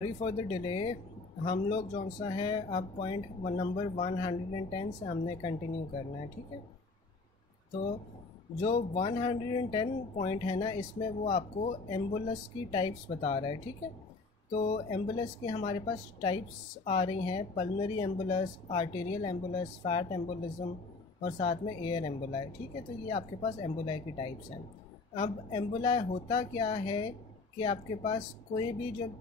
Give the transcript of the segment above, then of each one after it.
Sorry for the delay. हम लोग जो सा है अब पॉइंट नंबर 110 से हमने कंटिन्यू करना है, ठीक है। तो जो 110 पॉइंट है ना, इसमें वो आपको एम्बुलस की टाइप्स बता रहा है, ठीक है। तो एम्बुलस की हमारे पास टाइप्स आ रही हैं, pulmonary embolus, arterial embolus, fat embolism और साथ में एयर एम्बुलाई, ठीक है। तो ये आपके पास एम्बुलाई की टाइप्स हैं। अब एम्बुलाई होता क्या है कि आपके पास कोई भी जो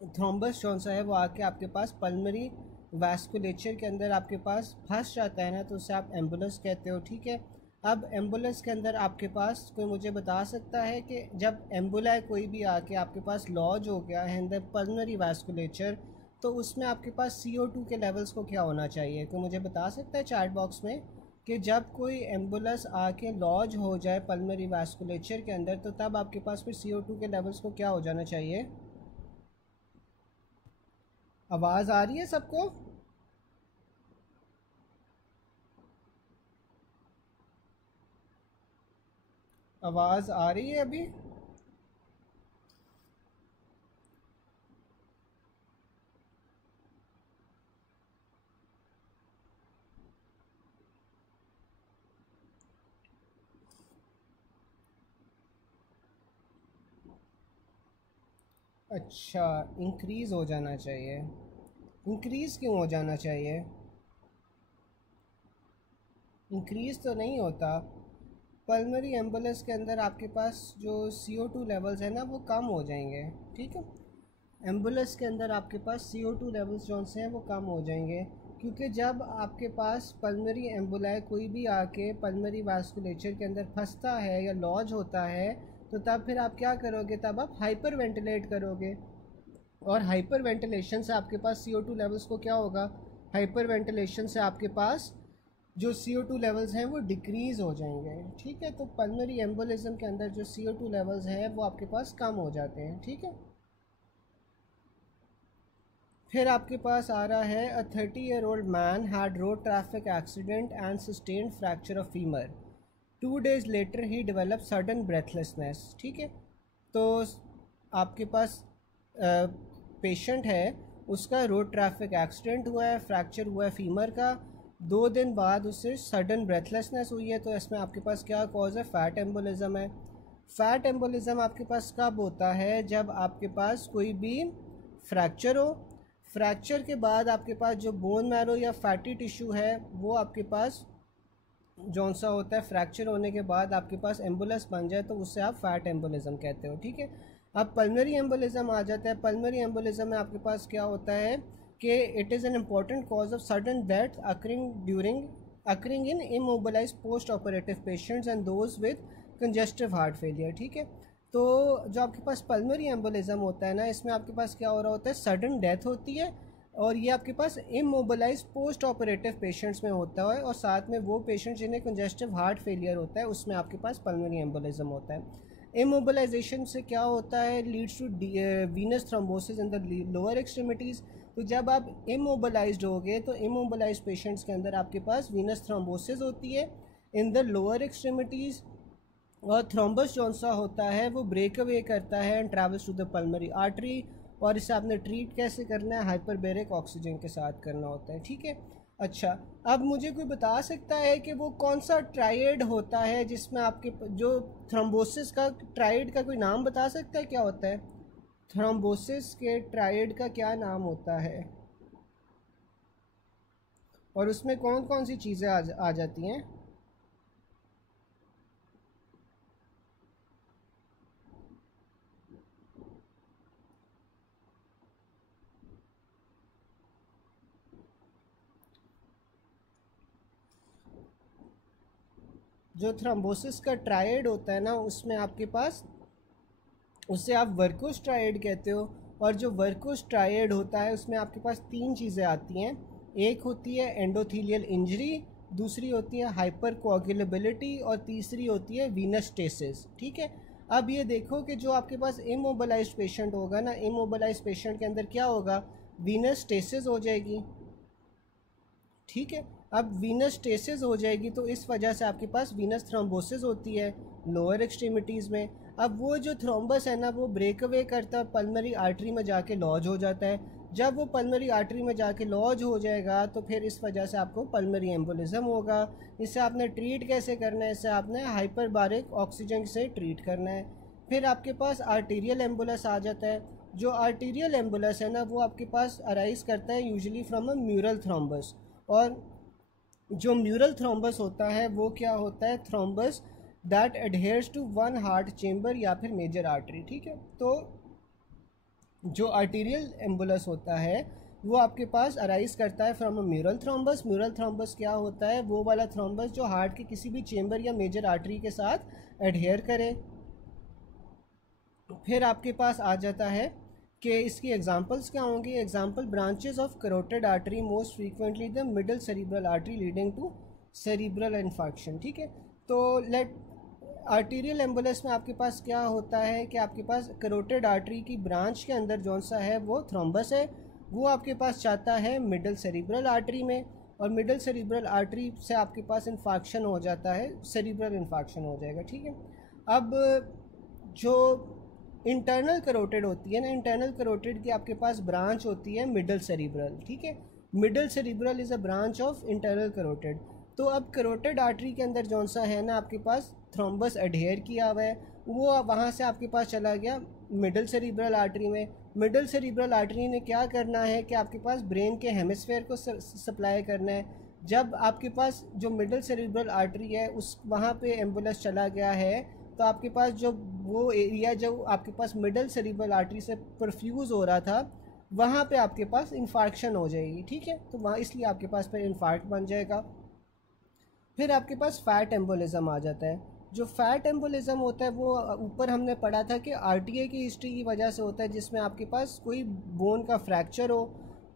थ्रोम्बस जौन सा है वो आके आपके पास पल्मरी वैस्कुलेचर के अंदर आपके पास फंस जाता है ना, तो उसे आप एम्बुलस कहते हो, ठीक है। अब एम्बुलस के अंदर आपके पास कोई मुझे बता सकता है कि जब एम्बुला कोई भी आके आपके पास लॉज हो गया है इन द पल्मरी वैस्कुलेचर, तो उसमें आपके पास CO2 के लेवल्स को क्या होना चाहिए? कोई मुझे बता सकता है चैट बॉक्स में कि जब कोई एम्बुलस आके लॉज हो जाए पल्मरी वैस्कुलेचर के अंदर, तो तब आपके पास फिर CO2 के लेवल्स को क्या हो जाना चाहिए? आवाज़ आ रही है सबको? आवाज़ आ रही है अभी? अच्छा, इंक्रीज़ हो जाना चाहिए। इंक्रीज़ क्यों हो जाना चाहिए? इंक्रीज़ तो नहीं होता। पल्मरी एम्बुलेंस के अंदर आपके पास जो CO2 लेवल्स हैं ना, वो कम हो जाएंगे, ठीक है। एम्बुलेंस के अंदर आपके पास CO2 लेवल्स जो से हैं वो कम हो जाएंगे, क्योंकि जब आपके पास पल्मरी एम्बुलाई कोई भी आके पल्मरी वास्कुलेचर के अंदर फंसता है या लॉज होता है, तो तब फिर आप क्या करोगे? तब आप हाइपर वेंटिलेट करोगे, और हाइपर वेंटिलेशन से आपके पास CO2 लेवल्स को क्या होगा? हाइपर वेंटिलेशन से आपके पास जो CO2 लेवल्स हैं वो डिक्रीज़ हो जाएंगे, ठीक है। तो पल्मरी एम्बोलिज्म के अंदर जो CO2 लेवल्स हैं वो आपके पास कम हो जाते हैं, ठीक है। फिर आपके पास आ रहा है a 30-year-old man had road traffic accident and sustained fracture of femur. 2 days later ही डेवलप सडन ब्रेथलेसनेस, ठीक है। तो आपके पास पेशेंट है, उसका रोड ट्रैफिक एक्सीडेंट हुआ है, फ्रैक्चर हुआ है फीमर का, 2 दिन बाद उससे सडन ब्रेथलेसनेस हुई है। तो इसमें आपके पास क्या कॉज है? फैट एम्बोलिज्म है। फैट एम्बोलिज्म आपके पास कब होता है? जब आपके पास कोई भी फ्रैक्चर हो, फ्रैक्चर के बाद आपके पास जो बोन मैरो या फैटी टिश्यू है वो आपके पास जौन सा होता है, फ्रैक्चर होने के बाद आपके पास एम्बुलस बन जाए, तो उससे आप फैट एम्बोलिज्म कहते हो, ठीक है। अब पल्मरी एम्बोलिज्म आ जाता है। पल्मरी एम्बोलिज्म में आपके पास क्या होता है कि it is an important cause of sudden death occurring in immobilise post operative patients and those with congestive heart failure, ठीक है। तो जो आपके पास पल्मरी एम्बोलिज्म होता है ना, इसमें आपके पास क्या हो रहा होता है? सडन डेथ होती है, और ये आपके पास इमोबिलाइज पोस्ट ऑपरेटिव पेशेंट्स में होता है, और साथ में वो पेशेंट्स जिन्हें कंजेस्टिव हार्ट फेलियर होता है उसमें आपके पास पल्मोनरी एम्बोलिज्म होता है। इमोबिलाइजेशन से क्या होता है? Leads to venous thrombosis in the lower extremities. तो जब आप इमोबिलाइज्ड होगे तो इमोबिलाइज पेशेंट्स के अंदर आपके पास वीनस थ्रोम्बोसिस होती है इन द लोअर एक्सट्रीमिटीज़, और थ्रोम्बस जौन सा होता है वो ब्रेक अवे करता है and travels to the pulmonary artery. और इसे आपने ट्रीट कैसे करना है? हाइपरबेरिक ऑक्सीजन के साथ करना होता है, ठीक है। अच्छा, अब मुझे कोई बता सकता है कि वो कौन सा ट्राइड होता है जिसमें आपके जो थ्रोम्बोसिस का ट्राइड का कोई नाम बता सकता है? क्या होता है थ्रोम्बोसिस के ट्राइड का? क्या नाम होता है? और उसमें कौन कौन सी चीज़ें आ जाती हैं? जो थ्रोम्बोसिस का ट्राइड होता है ना, उसमें आपके पास उससे आप वर्कोस ट्राइड कहते हो। और जो वर्कोस ट्राइड होता है उसमें आपके पास 3 चीज़ें आती हैं। एक होती है एंडोथीलियल इंजरी, दूसरी होती है हाइपर कोagulability, और तीसरी होती है वीनस स्टेसिस, ठीक है। अब ये देखो कि जो आपके पास इमोबिलाइज्ड पेशेंट होगा ना, इमोबिलाइज्ड पेशेंट के अंदर क्या होगा? वीनस स्टेसिस हो जाएगी, ठीक है। अब वीनस स्टेसिस हो जाएगी तो इस वजह से आपके पास वीनस थ्रोम्बोसिस होती है लोअर एक्सट्रीमिटीज़ में। अब वो जो थ्रोम्बस है ना वो ब्रेक अवे करता है, पल्मरी आर्टरी में जाके लॉज हो जाता है। जब वो पल्मरी आर्टरी में जाके लॉज हो जाएगा तो फिर इस वजह से आपको पल्मरी एम्बोलिज्म होगा। इससे आपने ट्रीट कैसे करना है, इससे आपने हाइपरबारिक ऑक्सीजन से ट्रीट करना है। फिर आपके पास आर्टीरियल एम्बुलस आ जाता है। जो आर्टीरियल एम्बुलस है ना वो आपके पास अराइज करता है usually from a mural thrombus. और जो म्यूरल थ्रोम्बस होता है वो क्या होता है, thrombus that adheres to one heart chamber या फिर मेजर आर्टरी। ठीक है, तो जो आर्टीरियल एम्बुलस होता है वो आपके पास अराइज करता है from a mural thrombus. Mural thrombus क्या होता है, वो वाला थ्रोम्बस जो हार्ट के किसी भी चेम्बर या मेजर आर्टरी के साथ एडहेयर करे। फिर आपके पास आ जाता है कि इसकी एग्जांपल्स क्या होंगी। Example, branches of carotid artery, most frequently the middle cerebral artery leading to cerebral infarction. ठीक है, तो लेट आर्टीरियल एम्बुलस में आपके पास क्या होता है कि आपके पास करोटेड आर्टरी की ब्रांच के अंदर जौन सा है वो थ्रोम्बस है, वो आपके पास जाता है मिडल सेरिब्रल आर्टरी में, और मिडल सेरिब्रल आर्टरी से आपके पास इन्फार्क्शन हो जाता है, सेरिब्रल इन्फार्क्शन हो जाएगा। ठीक है, अब जो इंटरनल करोटेड होती है ना, इंटरनल करोटेड की आपके पास ब्रांच होती है मिडल सेरिब्रल। ठीक है, middle cerebral is a branch of internal carotid. तो अब करोटेड आर्टरी के अंदर जौन सा है ना आपके पास थ्रोम्बस एडहेयर किया हुआ है, वो वहाँ से आपके पास चला गया मिडल सेरिब्रल आर्टरी में। मिडल सेरिब्रल आर्टरी ने क्या करना है कि आपके पास ब्रेन के हेमिस्फेयर को सप्लाई करना है। जब आपके पास जो मिडल सेरिब्रल आर्टरी है उस वहाँ पे एम्बुलेंस चला गया है तो आपके पास जो वो एरिया जो आपके पास मिडल सेरिब्रल आर्टरी से परफ्यूज़ हो रहा था वहाँ पे आपके पास इन्फार्क्शन हो जाएगी। ठीक है, तो वहाँ इसलिए आपके पास फिर इन्फार्क्ट बन जाएगा। फिर आपके पास फैट एम्बोलिज्म आ जाता है। जो फैट एम्बोलिज्म होता है वो ऊपर हमने पढ़ा था कि आरटीए की हिस्ट्री की वजह से होता है, जिसमें आपके पास कोई बोन का फ्रैक्चर हो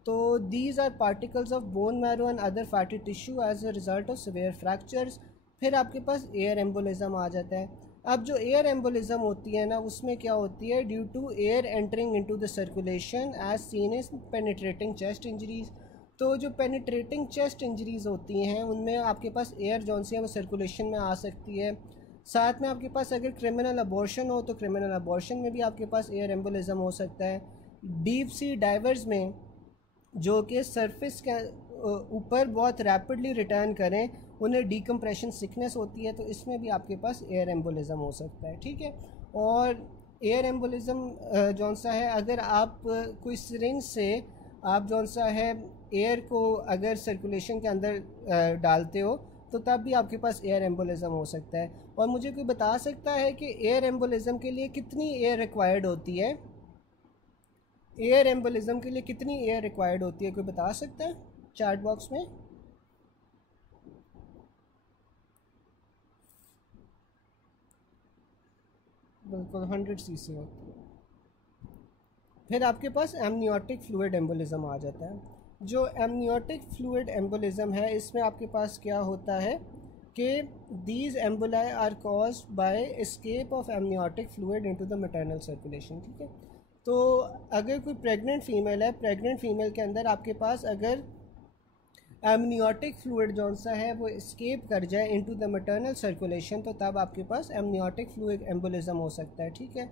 तो these are particles of bone marrow and other fatty tissue as a result of severe fractures. फिर आपके पास एयर एम्बोलिज्म आ जाता है। अब जो एयर एम्बोलिज्म होती है ना उसमें क्या होती है, due to air entering into the circulation as seen in penetrating chest injuries. तो जो पेनिट्रेटिंग चेस्ट इंजरीज़ होती हैं उनमें आपके पास एयर जौन सी है वो सर्कुलेशन में आ सकती है। साथ में आपके पास अगर क्रिमिनल अबॉर्शन हो तो क्रिमिनल अबॉर्शन में भी आपके पास एयर एम्बोलिज्म हो सकता है। डीप सी डाइवर्स में जो कि सरफेस के ऊपर बहुत रैपिडली रिटर्न करें, उन्हें डीकम्प्रेशन सिकनेस होती है, तो इसमें भी आपके पास एयर एम्बोलिज्म हो सकता है। ठीक है, और एयर एम्बोलिज्म जौन सा है, अगर आप कोई सिरिंज से आप जौन सा है एयर को अगर सर्कुलेशन के अंदर डालते हो तो तब भी आपके पास एयर एम्बोलिज्म हो सकता है। और मुझे कोई बता सकता है कि एयर एम्बोलिज्म के लिए कितनी एयर रिक्वायर्ड होती है, एयर एम्बोलिज्म के लिए कितनी एयर रिक्वायर्ड होती है, कोई बता सकता है चैट बॉक्स में। बिल्कुल 100 सीसी होती है। फिर आपके पास एमनियोटिक फ्लूइड एम्बोलिज्म आ जाता है। जो एमनियोटिक फ्लूइड एम्बोलिज्म है इसमें आपके पास क्या होता है कि these emboli are caused by escape of amniotic fluid into the maternal circulation. ठीक है, तो अगर कोई प्रेग्नेंट फीमेल है, प्रेग्नेंट फीमेल के अंदर आपके पास अगर एमनियोटिक फ्लूइड जौन सा है वो एस्केप कर जाए इनटू द मैटरनल सर्कुलेशन तो तब आपके पास एमनियोटिक फ्लूइड एम्बोलिज्म हो सकता है। ठीक है,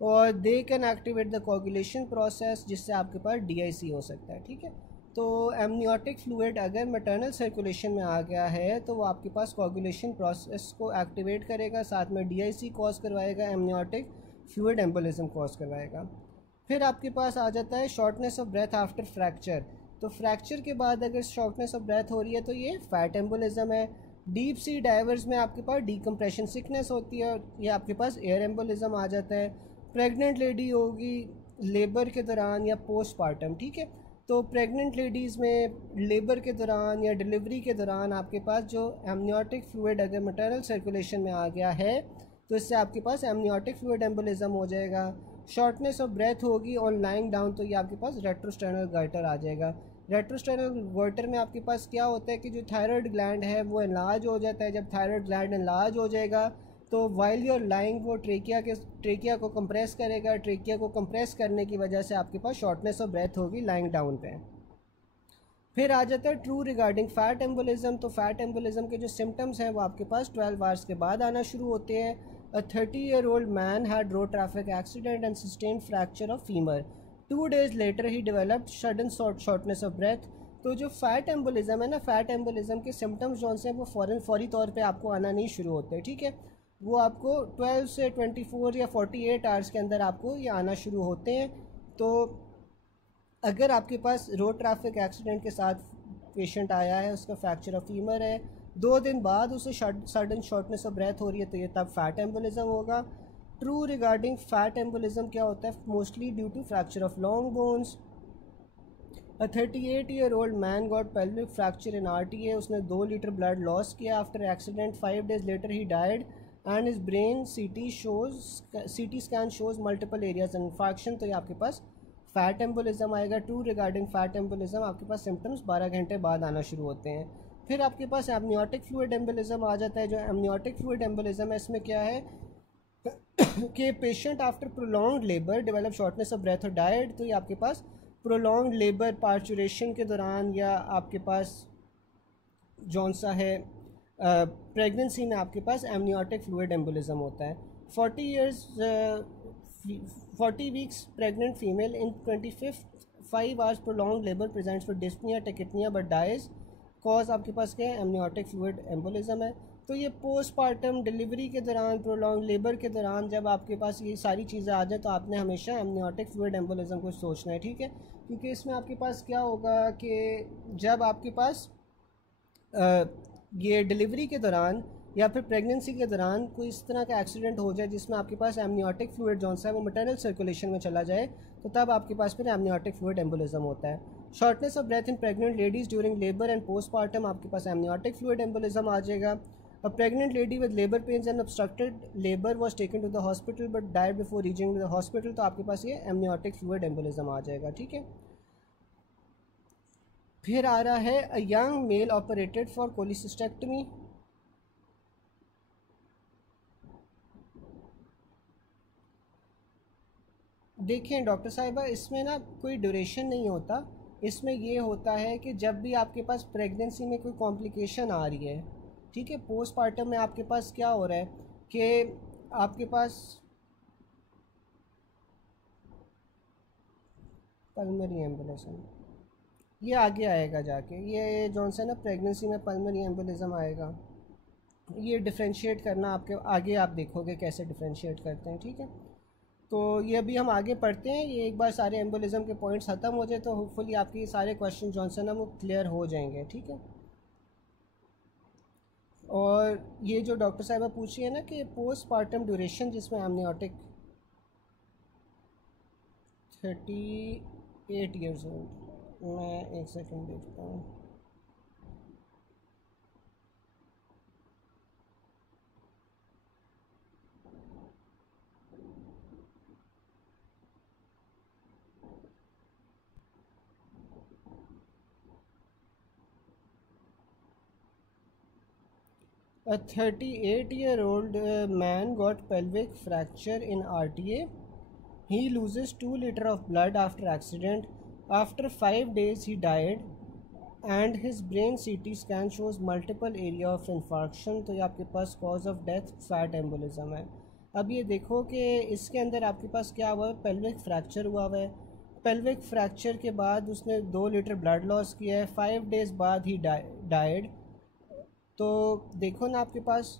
और they can activate the coagulation process जिससे आपके पास डीआईसी हो सकता है। ठीक है, तो एमनियोटिक फ्लूइड अगर मैटरनल सर्कुलेशन में आ गया है तो वो आपके पास कोगुलेशन प्रोसेस को एक्टिवेट करेगा, साथ में डीआईसी कॉज करवाएगा, एमनियोटिक फ्लूइड एम्बोलिज्म कॉज करवाएगा। फिर आपके पास आ जाता है shortness of breath after fracture. तो फ्रैक्चर के बाद अगर शॉर्टनेस ऑफ ब्रेथ हो रही है तो ये फैट एम्बोलिज्म है। डीप सी डाइवर्स में आपके पास डीकम्प्रेशन सिकनेस होती है और ये आपके पास एयर एम्बोलिज्म आ जाता है। प्रेग्नेंट लेडी होगी लेबर के दौरान या पोस्टमार्टम। ठीक है, तो प्रेग्नेंट लेडीज़ में लेबर के दौरान या डिलीवरी के दौरान आपके पास जो एमनियोटिक फ्लूइड अगर मैटरनल सर्कुलेशन में आ गया है तो इससे आपके पास एमनियोटिक फ्लूइड एम्बोलिज्म हो जाएगा। शॉर्टनेस ऑफ ब्रेथ होगी ऑन लाइंग डाउन तो ये आपके पास रेट्रोस्टेर्नल गाइटर आ जाएगा। रेट्रोस्टेर्नल गाइटर में आपके पास क्या होता है कि जो थायराइड ग्लैंड है वो एनलार्ज हो जाता है। जब थायराइड ग्लैंड एनलार्ज हो जाएगा तो वाइल यूर लाइंग वो ट्रेकिया को कंप्रेस करेगा। ट्रेकिया को कंप्रेस करने की वजह से आपके पास शॉर्टनेस ऑफ ब्रेथ होगी लाइंग डाउन पे। फिर आ जाता है ट्रू रिगार्डिंग फैट एम्बोलिज्म। तो फैट एम्बोलिज्म के जो सिम्टम्स हैं वो आपके पास 12 आवर्स के बाद आना शुरू होते हैं। A 30-year-old man had road traffic accident and sustained fracture of femur. 2 days later he developed sudden shortness of breath. तो जो फैट एम्बोलिज्म है ना, फैट एम्बोलिज्म के सिम्टम्स जो हैं वो फौरी तौर पे आपको आना नहीं शुरू होते, ठीक है। वो आपको 12 से 24 या 48 आवर्स के अंदर आपको ये आना शुरू होते हैं। तो अगर आपके पास रोड ट्रैफिक एक्सीडेंट के साथ पेशेंट आया है, उसका फ्रैक्चर ऑफ फीमर है, 2 दिन बाद उसे सडन शॉर्टनेस ऑफ ब्रेथ हो रही है, तो ये तब फैट एम्बोलिज्म होगा। ट्रू रिगार्डिंग फैट एम्बोलिज्म क्या होता है? Mostly due to fracture of long bones. A 38-year-old man got pelvic fracture in RTA. उसने 2 लीटर ब्लड लॉस किया after accident. 5 days later he died and his brain CT scan shows multiple areas infarction। तो ये आपके पास fat embolism आएगा। True regarding fat embolism आपके पास symptoms 12 घंटे बाद आना शुरू होते हैं। फिर आपके पास एमनियोटिक फ्लूइड एम्बोलिज्म आ जाता है। जो एमनियोटिक फ्लूइड एम्बोलिज्म है, इसमें क्या है कि patient after prolonged labour develop shortness of breath और डाइड। तो ये आपके पास प्रोलॉन्ग लेबर पार्चुरेशन के दौरान या आपके पास जौन सा है प्रेगनेंसी में आपके पास एमनियोटिक फ्लूइड एम्बोलिज्म होता है। 40 weeks pregnant female in 5 hours prolonged labour presents with dyspnoea tachypnoea but dies. Cause आपके पास क्या है? एमनियोटिक फ्लूइड एम्बोलिज्म है। तो ये पोस्टपार्टम डिलीवरी के दौरान, प्रोलॉन्ग लेबर के दौरान जब आपके पास ये सारी चीज़ें आ जाए तो आपने हमेशा एमनियोटिक फ्लूइड एम्बोलिज्म को सोचना है, ठीक है। क्योंकि इसमें आपके पास क्या होगा कि जब आपके पास ये डिलीवरी के दौरान या फिर प्रेगनेंसी के दौरान कोई इस तरह का एक्सीडेंट हो जाए जिसमें आपके पास एमनियोटिक फ्लूइड जौन सा है वो मैटरनल सर्कुलेशन में चला जाए, तो तब आपके पास फिर एमनियोटिक फ्लूइड एम्बोलिज्म होता है। Shortness of breath in pregnant ladies during labour and postpartum आपके पास एमनियोटिक फ्लूइड एम्बोलिज्म आ जाएगा। A pregnant lady with labor pains and obstructed labor was taken to the hospital but died before reaching the hospital। तो आपके पास ये amniotic fluid embolism आ जाएगा, ठीक है। फिर आ रहा है a young male operated for cholecystectomy। देखिए डॉक्टर साहिबा, इसमें ना कोई ड्यूरेशन नहीं होता। इसमें ये होता है कि जब भी आपके पास प्रेगनेंसी में कोई कॉम्प्लिकेशन आ रही है, ठीक है, पोस्टपार्टम में आपके पास क्या हो रहा है कि आपके पास पल्मोनरी एम्बोलिज्म ये आगे आएगा जाके, ये जौन सा ना प्रेगनेंसी में पल्मोनरी एम्बोलिज्म आएगा। ये डिफरेंशिएट करना आपके आगे आप देखोगे कैसे डिफरेंशिएट करते हैं, ठीक है। तो ये अभी हम आगे पढ़ते हैं। ये एक बार सारे एम्बोलिज्म के पॉइंट्स ख़त्म हो जाए तो होपफुली आपके सारे क्वेश्चन जौन सा ना वो क्लियर हो जाएंगे, ठीक है। और ये जो डॉक्टर साहिबा पूछ रही है ना कि पोस्टपार्टम ड्यूरेशन जिसमें एमनियोटिक 38 ईयर्स ओल्ड, मैं एक सेकंड देखता हूँ। A 38-year-old man got pelvic fracture in RTA. He loses 2 liters of blood after accident. After 5 days he died and his brain CT scan shows multiple area of infarction। तो ये आपके पास cause of death fat embolism है। अब ये देखो कि इसके अंदर आपके पास क्या हुआ है? पेल्विक फ्रैक्चर हुआ है। पेल्विक फ्रैक्चर के बाद उसने 2 लीटर ब्लड लॉस किया है। 5 days बाद ही डाइड। तो देखो ना आपके पास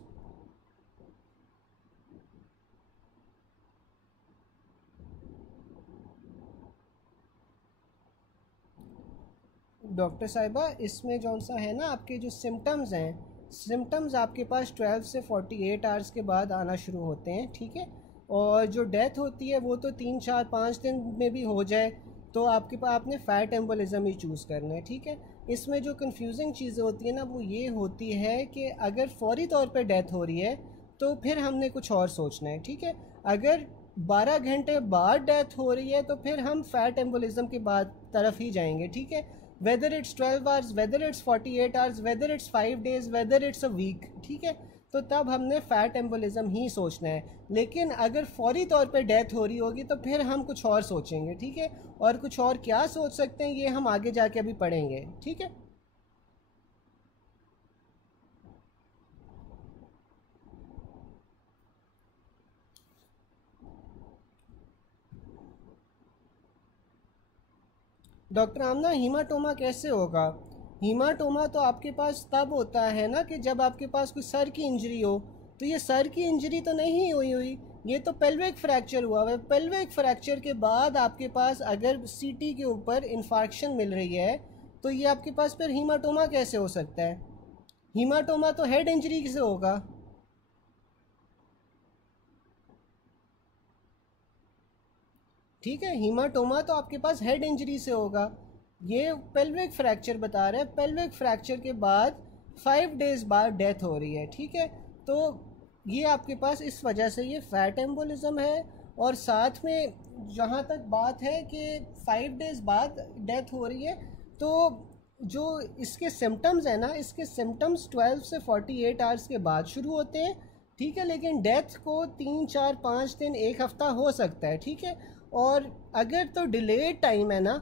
डॉक्टर साहिबा, इसमें जौन सा है ना आपके जो सिम्टम्स हैं, सिम्टम्स आपके पास 12 से 48 आवर्स के बाद आना शुरू होते हैं, ठीक है। और जो डेथ होती है वो तो 3, 4, 5 दिन में भी हो जाए, तो आपके पास आपने फ़ैट एम्बोलिज्म ही चूज़ करना है, ठीक है। इसमें जो कंफ्यूजिंग चीज़ें होती है ना वो ये होती है कि अगर फौरी तौर पे डेथ हो रही है तो फिर हमने कुछ और सोचना है, ठीक है। अगर 12 घंटे बाद डेथ हो रही है तो फिर हम फैट एम्बोलिज्म के बाद तरफ ही जाएंगे, ठीक है। Whether it's 12 hours, whether it's 48 hours, whether it's 5 days, whether it's a week, ठीक है। तो तब हमने फ़ैट एम्बोलिज्म ही सोचना है। लेकिन अगर फौरी तौर पे डेथ हो रही होगी तो फिर हम कुछ और सोचेंगे, ठीक है। और कुछ और क्या सोच सकते हैं ये हम आगे जाके अभी पढ़ेंगे, ठीक है। डॉक्टर आमना हीमाटोमा कैसे होगा? हीमाटोमा तो आपके पास तब होता है ना कि जब आपके पास कोई सर की इंजरी हो। तो ये सर की इंजरी तो नहीं हुई, ये तो पेल्विक फ्रैक्चर हुआ है। पेल्विक फ्रैक्चर के बाद आपके पास अगर सीटी के ऊपर इन्फार्क्शन मिल रही है तो ये आपके पास फिर हीमाटोमा कैसे हो सकता है? हीमाटोमा तो हेड इंजरी से होगा। ठीक है, हीमाटोमा तो आपके पास हेड इंजरी से होगा। ये पेल्विक फ्रैक्चर बता रहे हैं, पेल्विक फ्रैक्चर के बाद 5 डेज बाद डेथ हो रही है। ठीक है, तो ये आपके पास इस वजह से ये फैट एम्बोलिज्म है। और साथ में जहाँ तक बात है कि 5 डेज बाद डेथ हो रही है, तो जो इसके सिम्टम्स हैं ना, इसके सिम्टम्स 12 से 48 आवर्स के बाद शुरू होते हैं। ठीक है, लेकिन डेथ को 3 4 5 दिन 1 हफ्ता हो सकता है। ठीक है, और अगर तो डिलेड टाइम है ना,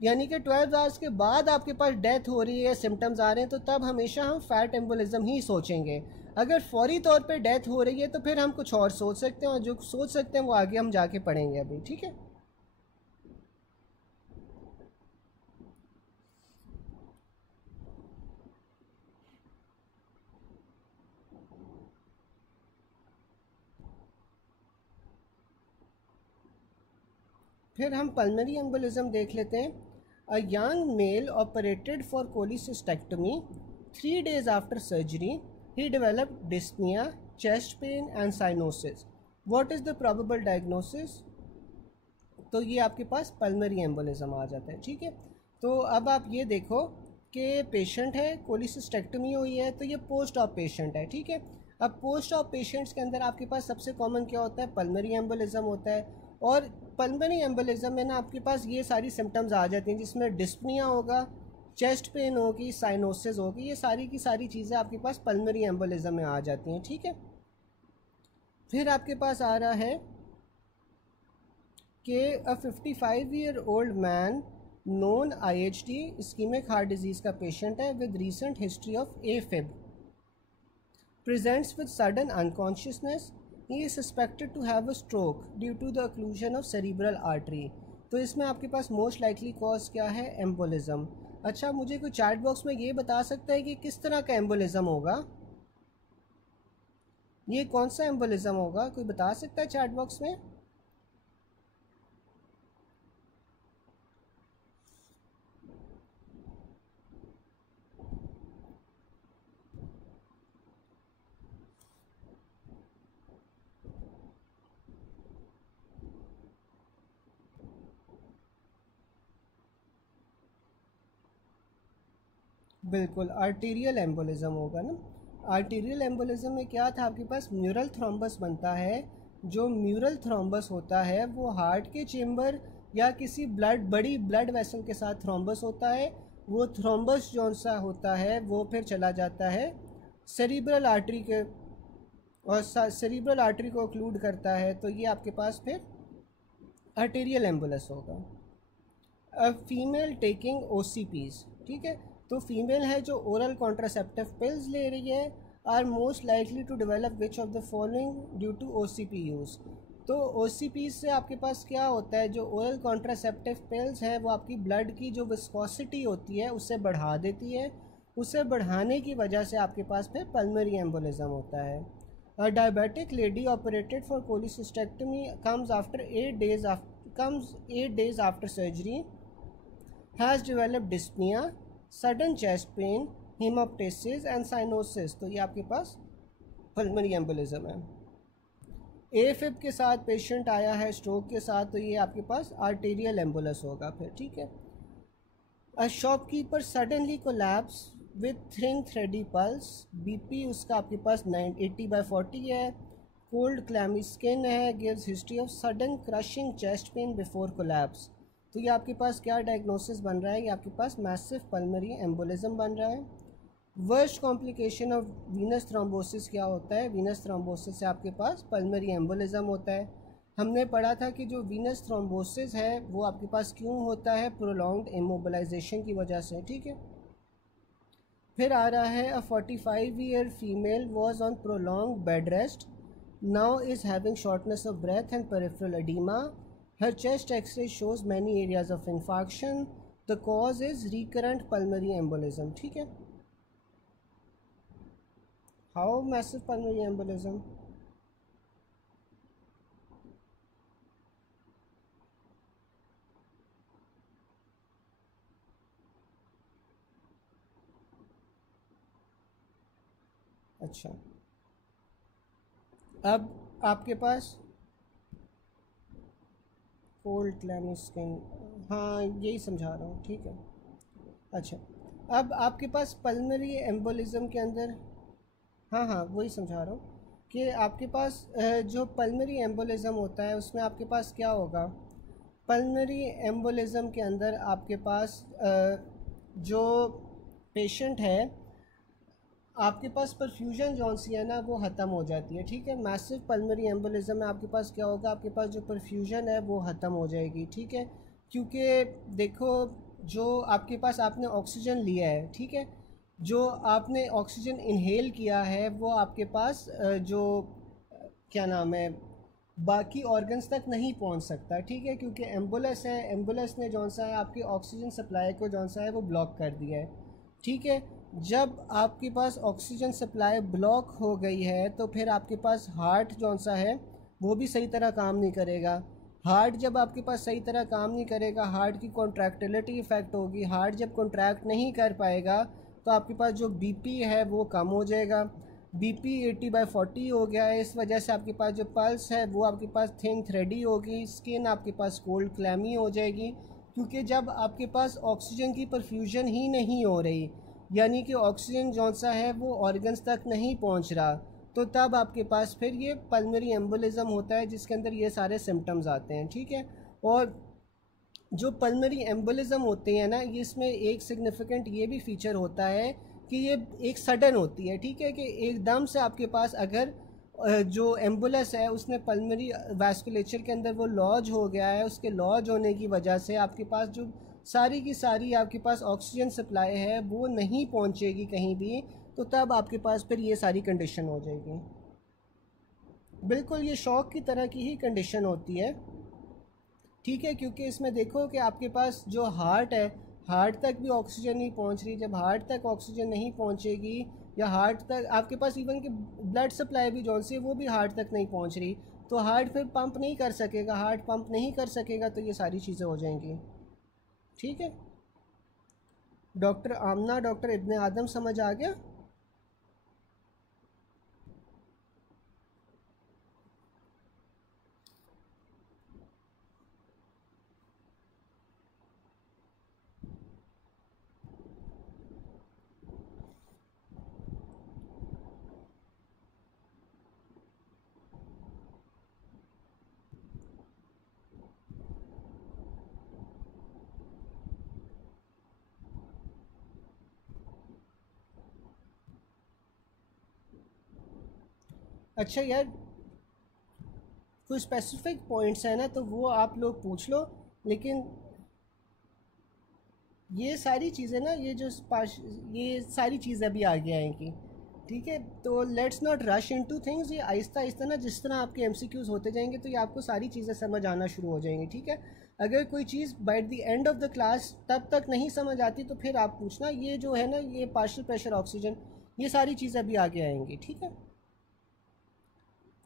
यानी कि 12 आवर्स के बाद आपके पास डेथ हो रही है, सिम्टम्स आ रहे हैं, तो तब हमेशा हम फैट एम्बोलिज्म ही सोचेंगे। अगर फौरी तौर पे डेथ हो रही है तो फिर हम कुछ और सोच सकते हैं, और जो सोच सकते हैं वो आगे हम जाके पढ़ेंगे अभी। ठीक है, फिर हम पल्मरी एम्बोलिज्म देख लेते हैं। A young male operated for cholecystectomy 3 days after surgery ही developed dyspnoea, chest pain and cyanosis. What is the probable diagnosis? तो ये आपके पास पल्मरी एम्बोलिज्म आ जाता है। ठीक है, तो अब आप ये देखो कि पेशेंट है, कोलिसिस्टेक्टमी हुई है, तो ये पोस्ट ऑप पेशेंट है। ठीक है, अब पोस्ट ऑप पेशेंट्स के अंदर आपके पास सबसे कॉमन क्या होता है? पल्मरी एम्बोलिज्म होता है। और पल्मरी एम्बोलिज्म में ना आपके पास ये सारी सिम्टम्स आ जाती हैं, जिसमें डिस्पनिया होगा, चेस्ट पेन होगी, साइनोसिस होगी। ये सारी की सारी चीज़ें आपके पास पल्मरी एम्बोलिज्म में आ जाती हैं। ठीक है, फिर आपके पास आ रहा है कि अ 55-year-old man non IHD ischaemic heart disease का पेशेंट है with recent history of AFib, presents with sudden unconsciousness. He is suspected to have a stroke due to the occlusion of cerebral artery. तो इसमें आपके पास most likely cause क्या है? Embolism. अच्छा, मुझे कोई चैट बॉक्स में ये बता सकता है कि किस तरह का एम्बोलिज्म होगा? ये कौन सा एम्बोलिज्म होगा? कोई बता सकता है चैट बॉक्स में? बिल्कुल, आर्टीरियल एम्बोलिज्म होगा ना। आर्टीरियल एम्बोलिज्म में क्या था? आपके पास म्यूरल थ्रोम्बस बनता है। जो म्यूरल थ्रोम्बस होता है वो हार्ट के चेम्बर या किसी बड़ी ब्लड वेसल के साथ थ्रोम्बस होता है। वो थ्रोम्बस जौन सा होता है वो फिर चला जाता है सेरिब्रल आर्टरी के, और सेरिब्रल आर्टरी को ओक्लूड करता है। तो ये आपके पास फिर आर्टीरियल एम्बुलस होगा। अब फीमेल टेकिंग OCPs, ठीक है, तो फीमेल है जो ओरल कॉन्ट्रासेप्टिव पिल्स ले रही है, are most likely to develop which of the following due to OCP use. तो OCP से आपके पास क्या होता है? जो ओरल कॉन्ट्रासेप्टिव पिल्स है वो आपकी ब्लड की जो विस्कोसिटी होती है उससे बढ़ा देती है। उसे बढ़ाने की वजह से आपके पास फिर पल्मरी एम्बोलिज्म होता है। A diabetic lady operated for cholecystectomy comes 8 days after surgery, has developed dyspnea, sudden chest pain, hemoptysis and cyanosis। तो ये आपके पास पल्मरी एम्बोलिज्म है। AFib के साथ पेशेंट आया है स्ट्रोक के साथ, तो ये आपके पास आर्टेरियल एम्बुलस होगा फिर। ठीक है, a shopkeeper suddenly collapse with thin थ्रेडी pulse, BP उसका आपके पास 80/40 है, कोल्ड क्लैमी स्किन है, gives history of sudden crushing chest pain before collapse. तो ये आपके पास क्या डायग्नोसिस बन रहा है? ये आपके पास मैसिव पल्मरी एम्बोलिज्म बन रहा है। Worst complication of Venus thrombosis क्या होता है? वीनस थ्रोम्बोसिस से आपके पास पल्मरी एम्बोलिज्म होता है। हमने पढ़ा था कि जो वीनस थ्रोम्बोसिस है वो आपके पास क्यों होता है? प्रोलॉन्ग्ड इमोबिलाइजेशन की वजह से। ठीक है, फिर आ रहा है a 45-year female was on prolong bed rest, now is having shortness of breath and peripheral oedema, her chest X-ray shows many areas of infarction, the cause is recurrent pulmonary embolism, ठीक है। How massive pulmonary embolism? अच्छा, अब आपके पास cold clammy skin, हाँ यही समझा रहा हूँ, ठीक है। अच्छा, अब आपके पास पल्मोनरी एम्बोलिज्म के अंदर, हाँ हाँ वही समझा रहा हूँ कि आपके पास जो पल्मोनरी एम्बोलिज्म होता है उसमें आपके पास क्या होगा। पल्मोनरी एम्बोलिज्म के अंदर आपके पास जो पेशेंट है, आपके पास परफ्यूजन जौन सी है ना वो ख़त्म हो जाती है, ठीक है। मैसिव पल्मोनरी एम्बोलिज्म में आपके पास क्या होगा, आपके पास जो परफ्यूजन है वो ख़त्म हो जाएगी, ठीक है। क्योंकि देखो, जो आपके पास आपने ऑक्सीजन लिया है, ठीक है, जो आपने ऑक्सीजन इनहेल किया है वो आपके पास जो क्या नाम है बाकी ऑर्गन्स तक नहीं पहुंच सकता, ठीक है, क्योंकि एम्बुलेंस है, एम्बुलेंस ने जौन सा है आपकी ऑक्सीजन सप्लाई को जौन सा है वो ब्लॉक कर दिया है, ठीक है। जब आपके पास ऑक्सीजन सप्लाई ब्लॉक हो गई है तो फिर आपके पास हार्ट जौन सा है वो भी सही तरह काम नहीं करेगा। हार्ट जब आपके पास सही तरह काम नहीं करेगा, हार्ट की कॉन्ट्रैक्टिलिटी इफ़ेक्ट होगी, हार्ट जब कॉन्ट्रैक्ट नहीं कर पाएगा तो आपके पास जो बीपी है वो कम हो जाएगा। बीपी 80/40 हो गया है, इस वजह से आपके पास जो पल्स है वो आपके पास थिन थ्रेडी होगी, स्किन आपके पास कोल्ड क्लैमी हो जाएगी, क्योंकि जब आपके पास ऑक्सीजन की परफ्यूजन ही नहीं हो रही, यानी कि ऑक्सीजन जौन सा है वो ऑर्गन्स तक नहीं पहुंच रहा, तो तब आपके पास फिर ये पल्मोनरी एम्बोलिज्म होता है जिसके अंदर ये सारे सिम्टम्स आते हैं, ठीक है। और जो पल्मोनरी एम्बोलिज्म होते हैं ना, ये इसमें एक सिग्निफिकेंट ये भी फीचर होता है कि ये एक सडन होती है, ठीक है, कि एकदम से आपके पास अगर जो एम्बुलेंस है उसने पल्मोनरी वैस्कुलेचर के अंदर वो लॉज हो गया है, उसके लॉज होने की वजह से आपके पास जो सारी की सारी आपके पास ऑक्सीजन सप्लाई है वो नहीं पहुंचेगी कहीं भी, तो तब आपके पास फिर ये सारी कंडीशन हो जाएगी। बिल्कुल ये शॉक की तरह की ही कंडीशन होती है, ठीक है, क्योंकि इसमें देखो कि आपके पास जो हार्ट है, हार्ट तक भी ऑक्सीजन नहीं पहुंच रही। जब हार्ट तक ऑक्सीजन नहीं पहुंचेगी या हार्ट तक आपके पास इवन कि ब्लड सप्लाई भी जौन सी है वो भी हार्ट तक नहीं पहुंच रही, तो हार्ट फिर पंप नहीं कर सकेगा, हार्ट पंप नहीं कर सकेगा तो ये सारी चीज़ें हो जाएंगी, ठीक है। डॉक्टर आमना, डॉक्टर इब्ने आदम समझ आ गया? अच्छा यार, कोई स्पेसिफिक पॉइंट्स है ना तो वो आप लोग पूछ लो, लेकिन ये सारी चीज़ें ना, ये सारी चीज़ें अभी आगे आएंगी, ठीक है। तो let's not rush into things, ये आहिस्ता आहिस्ता ना जिस तरह आपके एमसीक्यूज़ होते जाएंगे तो ये आपको सारी चीज़ें समझ आना शुरू हो जाएंगी, ठीक है। अगर कोई चीज़ by the end of the class तब तक नहीं समझ आती तो फिर आप पूछना, ये जो है ना ये पार्शियल प्रेशर ऑक्सीजन, ये सारी चीज़ें अभी आगे आएंगी, ठीक है।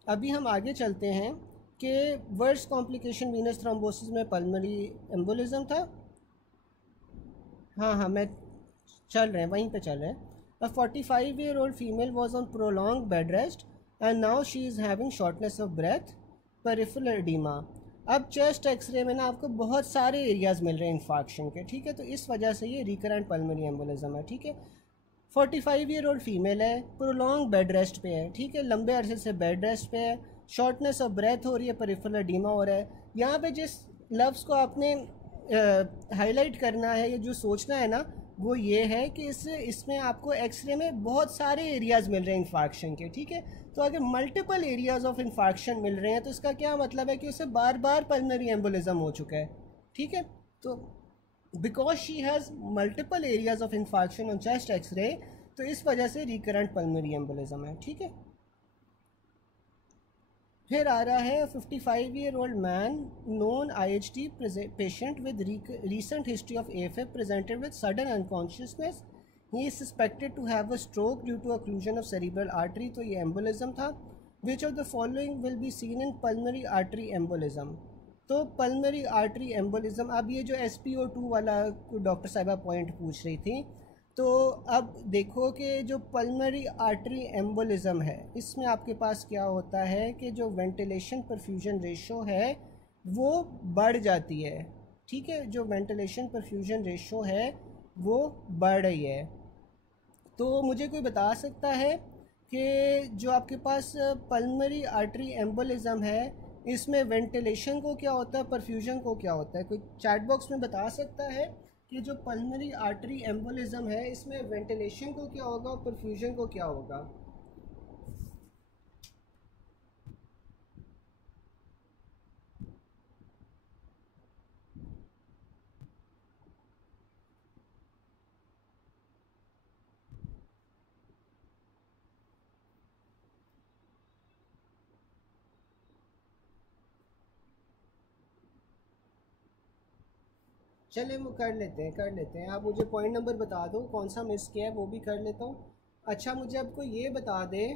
अभी हम आगे चलते हैं कि वर्स्ट कॉम्प्लिकेशन वीनस थ्रोम्बोसिस में पल्मोनरी एम्बोलिज्म था। हाँ हाँ, मैं चल रहे हैं, वहीं पे चल रहे हैं। A 45-year-old female was on prolong bed rest and now she is having shortness of breath, peripheral oedema. अब चेस्ट एक्सरे में ना आपको बहुत सारे एरियाज मिल रहे हैं इन्फाक्शन के, ठीक है, तो इस वजह से ये रिकरेंट पल्मोनरी एम्बोलिज्म है, ठीक है। 45-year-old फीमेल है, प्रोलॉन्ग बेड रेस्ट पे है, ठीक है, लंबे अरसे से बेड रेस्ट पे है, शॉर्टनेस ऑफ ब्रेथ हो रही है, पेरिफेरल एडिमा हो रहा है। यहाँ पे जिस लफ्ज़ को आपने हाईलाइट करना है, ये जो सोचना है ना वो ये है कि इसमें आपको एक्सरे में बहुत सारे एरियाज मिल रहे हैं इन्फार्क्शन के, ठीक है। तो अगर मल्टीपल एरियाज ऑफ इन्फार्क्शन मिल रहे हैं तो इसका क्या मतलब है कि उसे बार बार पल्मोनरी एम्बोलिज्म हो चुका है, ठीक है। तो because she has multiple areas of infarction on chest X-ray, तो इस वजह से रिकरेंट पल्मोनरी एम्बोलिज्म है, ठीक है। फिर आ रहा है 55-year-old man known IHT patient with recent history of AFib presented with sudden unconsciousness. He is suspected to have a stroke due to occlusion of cerebral artery. तो ये embolism था. Which of the following will be seen in pulmonary artery embolism? तो pulmonary artery embolism, अब ये जो SpO2 वाला doctor साहिबा point पूछ रही थी, तो अब देखो कि जो पल्मरी आर्टरी एम्बोलिज्म है इसमें आपके पास क्या होता है कि जो वेंटिलेशन परफ्यूजन रेशो है वो बढ़ जाती है, ठीक है, जो वेंटिलेशन परफ्यूजन रेशो है वो बढ़ रही है। तो मुझे कोई बता सकता है कि जो आपके पास पल्मरी आर्टरी एम्बोलिज्म है इसमें वेंटिलेशन को क्या होता है, परफ्यूजन को क्या होता है? कोई चैट बॉक्स में बता सकता है कि जो पल्मरी आर्टरी एम्बोलिज्म है इसमें वेंटिलेशन को क्या होगा और परफ्यूजन को क्या होगा? चले वो कर लेते हैं। आप मुझे पॉइंट नंबर बता दो कौन सा मिस किया है, वो भी कर लेता हूँ। अच्छा मुझे आपको ये बता दे,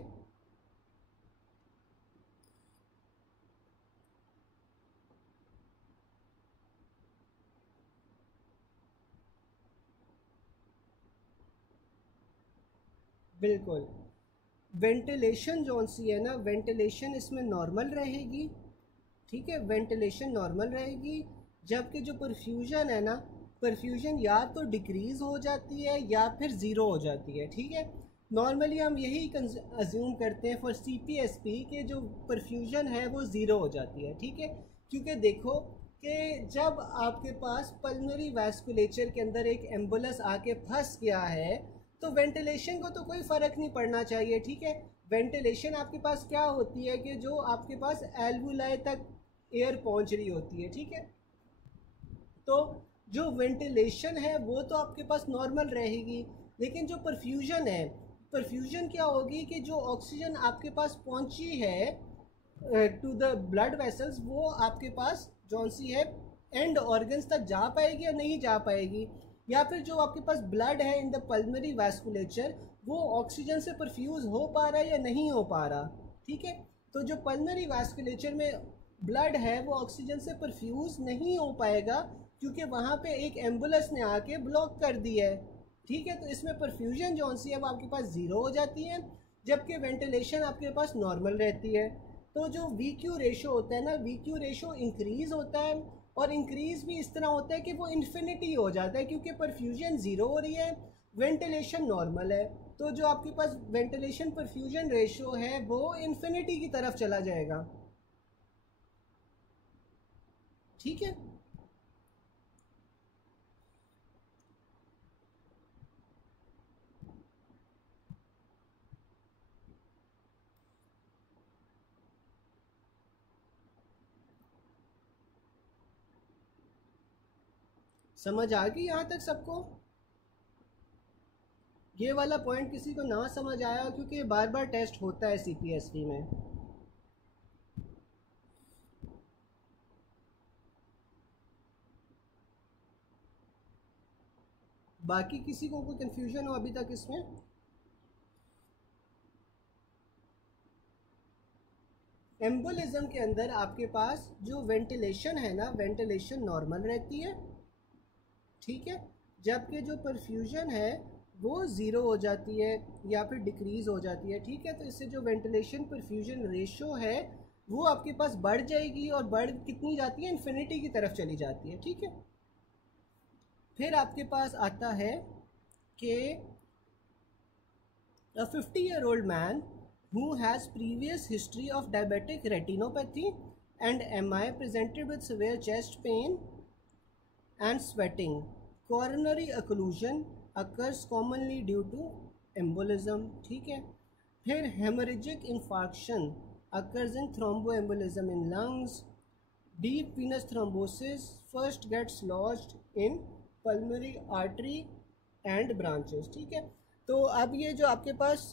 बिल्कुल वेंटिलेशन जो सी है ना, वेंटिलेशन इसमें नॉर्मल रहेगी, ठीक है, वेंटिलेशन नॉर्मल रहेगी, जबकि जो परफ्यूजन है ना, परफ्यूजन या तो डिक्रीज़ हो जाती है या फिर ज़ीरो हो जाती है, ठीक है। नॉर्मली हम यही अज्यूम करते हैं फॉर CPSP के जो परफ्यूजन है वो ज़ीरो हो जाती है, ठीक है, क्योंकि देखो कि जब आपके पास पल्मोनरी वैस्कुलेचर के अंदर एक एम्बुलस आके फंस गया है तो वेंटिलेशन को तो कोई फ़र्क नहीं पड़ना चाहिए, ठीक है। वेंटिलेशन आपके पास क्या होती है कि जो आपके पास एल्वुलाई तक एयर पहुंच रही होती है, ठीक है। तो जो वेंटिलेशन है वो तो आपके पास नॉर्मल रहेगी, लेकिन जो परफ्यूजन है, परफ्यूजन क्या होगी कि जो ऑक्सीजन आपके पास पहुंची है टू द ब्लड वेसल्स वो आपके पास जौन सी है एंड ऑर्गन्स तक जा पाएगी या नहीं जा पाएगी, या फिर जो आपके पास ब्लड है इन द पल्मोनरी वैस्कुलेचर वो ऑक्सीजन से परफ्यूज हो पा रहा है या नहीं हो पा रहा, ठीक है। तो जो पल्मोनरी वैस्कुलेचर में ब्लड है वो ऑक्सीजन से परफ्यूज नहीं हो पाएगा क्योंकि वहाँ पे एक एम्बुलेंस ने आके ब्लॉक कर दी है, ठीक है। तो इसमें परफ्यूजन जो सी है वो आपके पास ज़ीरो हो जाती है, जबकि वेंटिलेशन आपके पास नॉर्मल रहती है। तो जो VQ रेशो होता है ना, VQ रेशो इंक्रीज़ होता है और इंक्रीज़ भी इस तरह होता है कि वो इन्फिनिटी हो जाता है क्योंकि परफ्यूजन ज़ीरो हो रही है, वेंटिलेशन नॉर्मल है, तो जो आपके पास वेंटिलेशन परफ्यूजन रेशो है वो इन्फिनिटी की तरफ चला जाएगा, ठीक है। समझ आ गई यहाँ तक सबको? ये वाला पॉइंट किसी को ना समझ आया क्योंकि बार बार टेस्ट होता है CPSP में। बाकी किसी को कोई कंफ्यूजन हो अभी तक इसमें? एम्बोलिज्म के अंदर आपके पास जो वेंटिलेशन है ना, वेंटिलेशन नॉर्मल रहती है, ठीक है, जबकि जो परफ्यूजन है वो ज़ीरो हो जाती है या फिर डिक्रीज़ हो जाती है, ठीक है। तो इससे जो वेंटिलेशन परफ्यूजन रेशो है वो आपके पास बढ़ जाएगी और बढ़ कितनी जाती है, इन्फिनिटी की तरफ चली जाती है, ठीक है। फिर आपके पास आता है कि a 50-year-old man who has previous history of diabetic retinopathy and MI presented with severe chest pain and sweating. Coronary occlusion occurs commonly due to embolism, ठीक है। फिर hemorrhagic infarction occurs in thromboembolism in lungs. Deep venous thrombosis first gets lodged in pulmonary artery and branches, ठीक है। तो अब ये जो आपके पास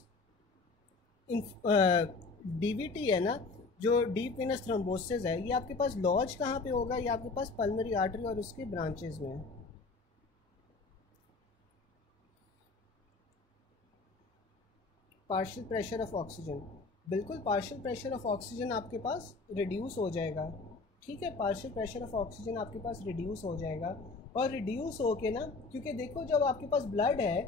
DVT है ना, जो डीप वेनस थ्रोम्बोसिस है ये आपके पास लॉज कहाँ पे होगा? ये आपके पास पल्मोनरी आर्टरी और उसके ब्रांचेस में। पार्शियल प्रेशर ऑफ ऑक्सीजन, बिल्कुल पार्शियल प्रेशर ऑफ ऑक्सीजन आपके पास रिड्यूस हो जाएगा, ठीक है, पार्शियल प्रेशर ऑफ ऑक्सीजन आपके पास रिड्यूस हो जाएगा। और रिड्यूस हो के ना, क्योंकि देखो जब आपके पास ब्लड है,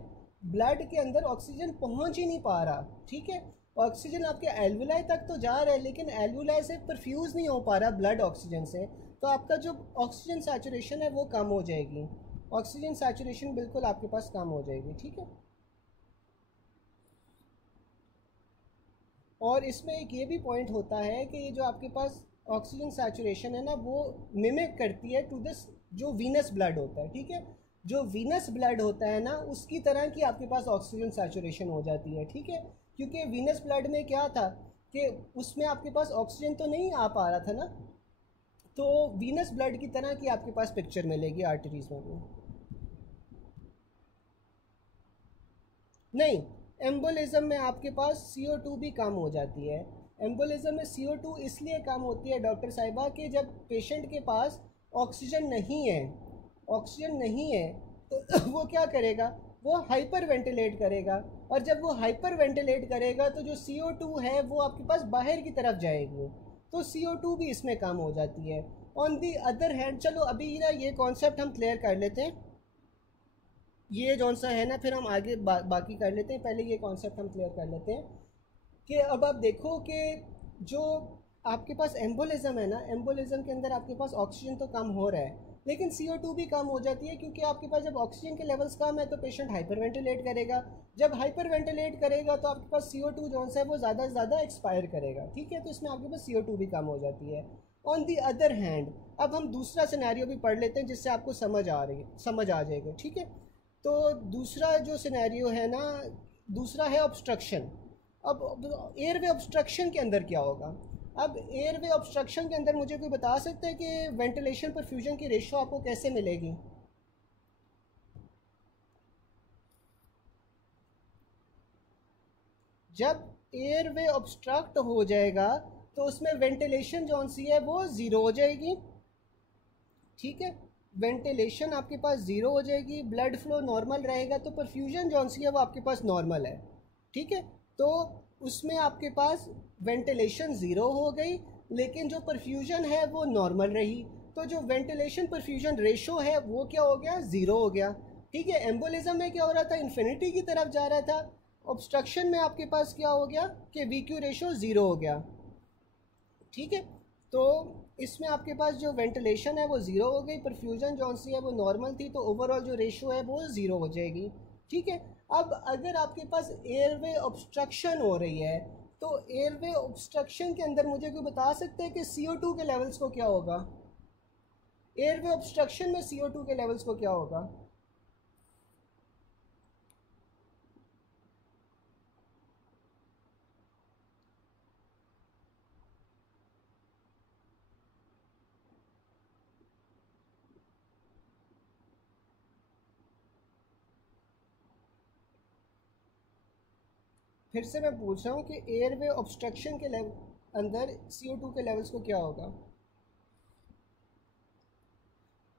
ब्लड के अंदर ऑक्सीजन पहुंच ही नहीं पा रहा, ठीक है, ऑक्सीजन आपके एल्वुलाई तक तो जा रहा है लेकिन एल्वुलाई से परफ्यूज़ नहीं हो पा रहा ब्लड ऑक्सीजन से, तो आपका जो ऑक्सीजन सैचुरेशन है वो कम हो जाएगी, ऑक्सीजन सैचुरेशन बिल्कुल आपके पास कम हो जाएगी, ठीक है। और इसमें एक ये भी पॉइंट होता है कि ये जो आपके पास ऑक्सीजन सैचुरेशन है ना वो मिमिक करती है टू दिस जो वीनस ब्लड होता है, ठीक है, जो वीनस ब्लड होता है ना उसकी तरह की आपके पास ऑक्सीजन सैचुरेशन हो जाती है, ठीक है, क्योंकि वीनस ब्लड में क्या था कि उसमें आपके पास ऑक्सीजन तो नहीं आ पा रहा था ना, तो वीनस ब्लड की तरह की आपके पास पिक्चर मिलेगी आर्टरीज में भी। नहीं, एम्बोलिज्म में आपके पास CO2 भी कम हो जाती है। एम्बोलिज्म में CO2 इसलिए कम होती है डॉक्टर साहिबा कि जब पेशेंट के पास ऑक्सीजन नहीं है, ऑक्सीजन नहीं है तो वो क्या करेगा, वो हाइपर वेंटिलेट करेगा, और जब वो हाइपर वेंटिलेट करेगा तो जो CO2 है वो आपके पास बाहर की तरफ जाएगी, तो CO2 भी इसमें कम हो जाती है। ऑन दी अदर हैंड, चलो अभी ना ये कॉन्सेप्ट हम क्लियर कर लेते हैं, ये जौन सा है ना फिर हम आगे बाकी कर लेते हैं, पहले ये कॉन्सेप्ट हम क्लियर कर लेते हैं कि अब आप देखो कि जो आपके पास एम्बोलिज्म है ना, एम्बोलिज्म के अंदर आपके पास ऑक्सीजन तो कम हो रहा है लेकिन CO2 भी कम हो जाती है, क्योंकि आपके पास जब ऑक्सीजन के लेवल्स कम है तो पेशेंट हाइपर वेंटिलेट करेगा, जब हाइपर वेंटिलेट करेगा तो आपके पास CO2 जौन सा है वो ज़्यादा से ज़्यादा एक्सपायर करेगा, ठीक है, तो इसमें आपके पास CO2 भी कम हो जाती है। ऑन दी अदर हैंड अब हम दूसरा सिनेरियो भी पढ़ लेते हैं जिससे आपको समझ आ जाएगा, ठीक है। तो दूसरा जो सिनेरियो है ना, दूसरा है ऑब्स्ट्रक्शन। अब एयरवे ऑब्स्ट्रक्शन के अंदर क्या होगा? अब एयरवे ऑब्स्ट्रक्शन के अंदर मुझे कोई बता सकता है कि वेंटिलेशन परफ्यूजन की रेशो आपको कैसे मिलेगी? जब एयरवे ऑब्स्ट्रक्ट हो जाएगा तो उसमें वेंटिलेशन जौन सी है वो ज़ीरो हो जाएगी, ठीक है, वेंटिलेशन आपके पास ज़ीरो हो जाएगी, ब्लड फ्लो नॉर्मल रहेगा, तो परफ्यूजन जौन सी है वो आपके पास नॉर्मल है, ठीक है, तो उसमें आपके पास वेंटिलेशन ज़ीरो हो गई लेकिन जो परफ्यूजन है वो नॉर्मल रही, तो जो वेंटिलेशन परफ्यूजन रेशो है वो क्या हो गया, ज़ीरो हो गया, ठीक है। एम्बोलिज्म में क्या हो रहा था, इन्फिनिटी की तरफ जा रहा था, ऑब्स्ट्रक्शन में आपके पास क्या हो गया कि VQ रेशो ज़ीरो हो गया, ठीक है, तो इसमें आपके पास जो वेंटिलेशन है वो ज़ीरो हो गई, परफ्यूजन जौन सी है वो नॉर्मल थी, तो ओवरऑल जो रेशो है वो ज़ीरो हो जाएगी, ठीक है। अब अगर आपके पास एयरवे ऑब्स्ट्रक्शन हो रही है तो एयरवे ऑब्स्ट्रक्शन के अंदर मुझे कोई बता सकते हैं कि CO2 के लेवल्स को क्या होगा? एयरवे ऑब्स्ट्रक्शन में CO2 के लेवल्स को क्या होगा? फिर से मैं पूछ रहा हूँ कि एयरवे ऑब्स्ट्रक्शन के अंदर CO2 के लेवल्स को क्या होगा?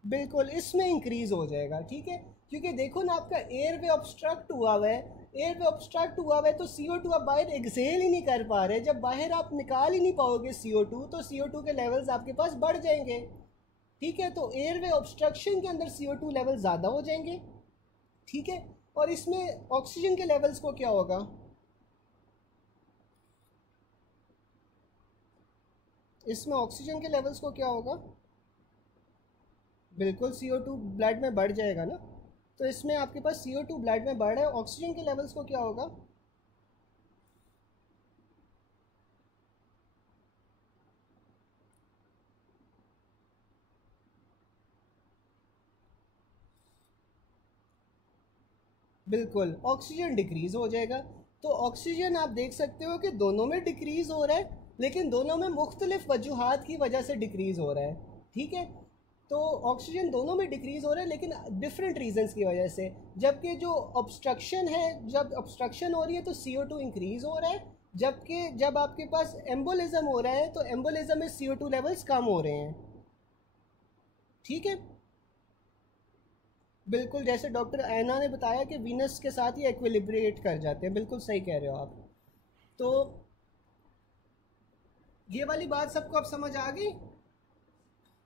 बिल्कुल इसमें इंक्रीज हो जाएगा, ठीक है, क्योंकि देखो ना आपका एयरवे ऑब्स्ट्रक्ट हुआ हुआ है, एयरवे ऑब्स्ट्रक्ट हुआ हुआ है तो CO2 आप बाहर एक्सहेल ही नहीं कर पा रहे, जब बाहर आप निकाल ही नहीं पाओगे CO2 तो CO2 के लेवल्स आपके पास बढ़ जाएंगे, ठीक है, तो एयरवे ऑब्स्ट्रक्शन के अंदर CO2 लेवल ज़्यादा हो जाएंगे, ठीक है, और इसमें ऑक्सीजन के लेवल्स को क्या होगा? इसमें ऑक्सीजन के लेवल्स को क्या होगा? बिल्कुल CO2 ब्लड में बढ़ जाएगा ना, तो इसमें आपके पास CO2 ब्लड में बढ़ रहा है, ऑक्सीजन के लेवल्स को क्या होगा? बिल्कुल ऑक्सीजन डिक्रीज़ हो जाएगा, तो ऑक्सीजन आप देख सकते हो कि दोनों में डिक्रीज़ हो रहा है लेकिन दोनों में मुख्तलिफ वजूहात की वजह से डिक्रीज़ हो रहा है, ठीक है, तो ऑक्सीजन दोनों में डिक्रीज़ हो रहा है लेकिन डिफरेंट रीजंस की वजह से, जबकि जो ऑब्स्ट्रक्शन है, जब ऑब्स्ट्रक्शन हो रही है तो CO2 इंक्रीज़ हो रहा है, जबकि जब आपके पास एम्बोलिज्म हो रहा है तो एम्बोलिज्म में CO2 लेवल्स कम हो रहे हैं, ठीक है। बिल्कुल जैसे डॉक्टर ऐना ने बताया कि वीनस के साथ ही एक्विलिब्रेट कर जाते हैं, बिल्कुल सही कह रहे हो आप। तो ये वाली बात सबको अब समझ आ गई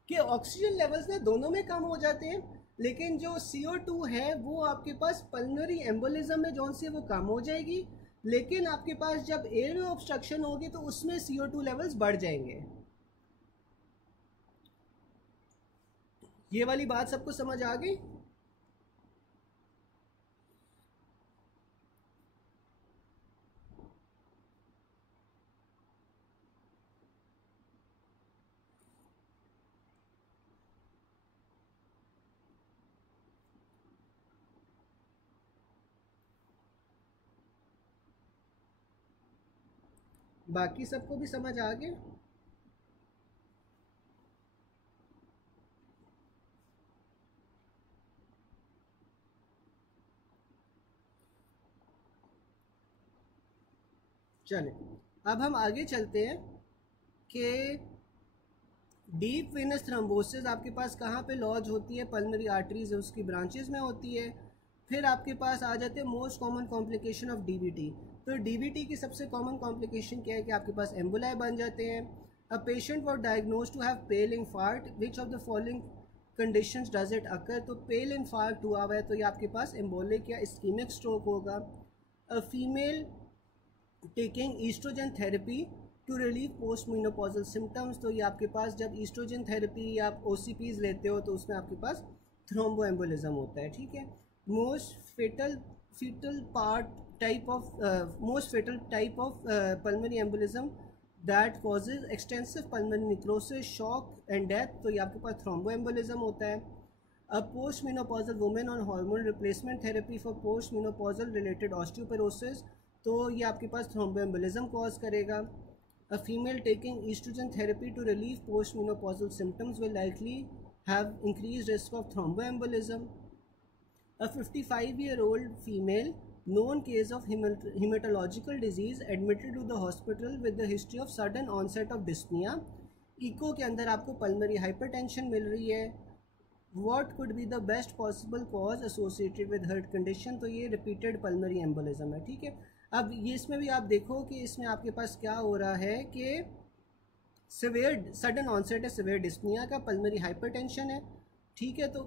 कि ऑक्सीजन लेवल्स ना दोनों में कम हो जाते हैं, लेकिन जो CO2 है वो आपके पास पल्मोनरी एम्बोलिज्म में जौन से वो कम हो जाएगी, लेकिन आपके पास जब एयर ऑब्स्ट्रक्शन होगी तो उसमें CO2 लेवल्स बढ़ जाएंगे। ये वाली बात सबको समझ आ गई। बाकी सबको भी समझ आ गया। चले अब हम आगे चलते हैं कि डीप वेनस थ्रोम्बोसिस आपके पास कहाँ पे लॉज होती है, पल्मोनरी आर्टरीज उसकी ब्रांचेस में होती है। फिर आपके पास आ जाते हैं most common complication of DBT. तो डीबीटी की सबसे कॉमन कॉम्प्लिकेशन क्या है कि आपके पास एम्बुलाई बन जाते हैं। A patient was diagnose to have pale infarct, which of the following conditions does it occur. तो पेल इंफार्क्ट हुआ हुआ है तो ये आपके पास एम्बोलिक या इस्कीमिक स्ट्रोक होगा। A female taking oestrogen therapy to relieve post menopausal symptoms. तो ये आपके पास जब ईस्ट्रोजन थेरेपी या आप OCPs लेते हो तो उसमें आपके पास थ्रोम्बोएम्बोलिज्म होता है, ठीक है। Most fatal fetal part type of most fatal type of pulmonary embolism that causes extensive pulmonary necrosis, shock and death. तो ये आपके पास थ्रोम्बोएम्बोलिज्म होता है। A post menopausal women on hormone replacement therapy for post menopausal related osteoporosis. तो ये आपके पास थ्रोम्बोएम्बोलिज्म कॉज करेगा। A female taking oestrogen therapy to relieve post menopausal symptoms will likely have increase risk of thromboembolism. A 55-year-old female known case of hematological disease admitted to the hospital with the history of sudden onset of dyspnea। Echo के अंदर आपको pulmonary hypertension मिल रही है। What could be the best possible cause associated with heart condition. तो ये repeated pulmonary embolism है, ठीक है। अब ये इसमें भी आप देखो कि इसमें आपके पास क्या हो रहा है कि सिवियर सडन ऑनसेट है सिवियर डिस्पनिया का, पल्मोनरी हाइपरटेंशन है, ठीक है। तो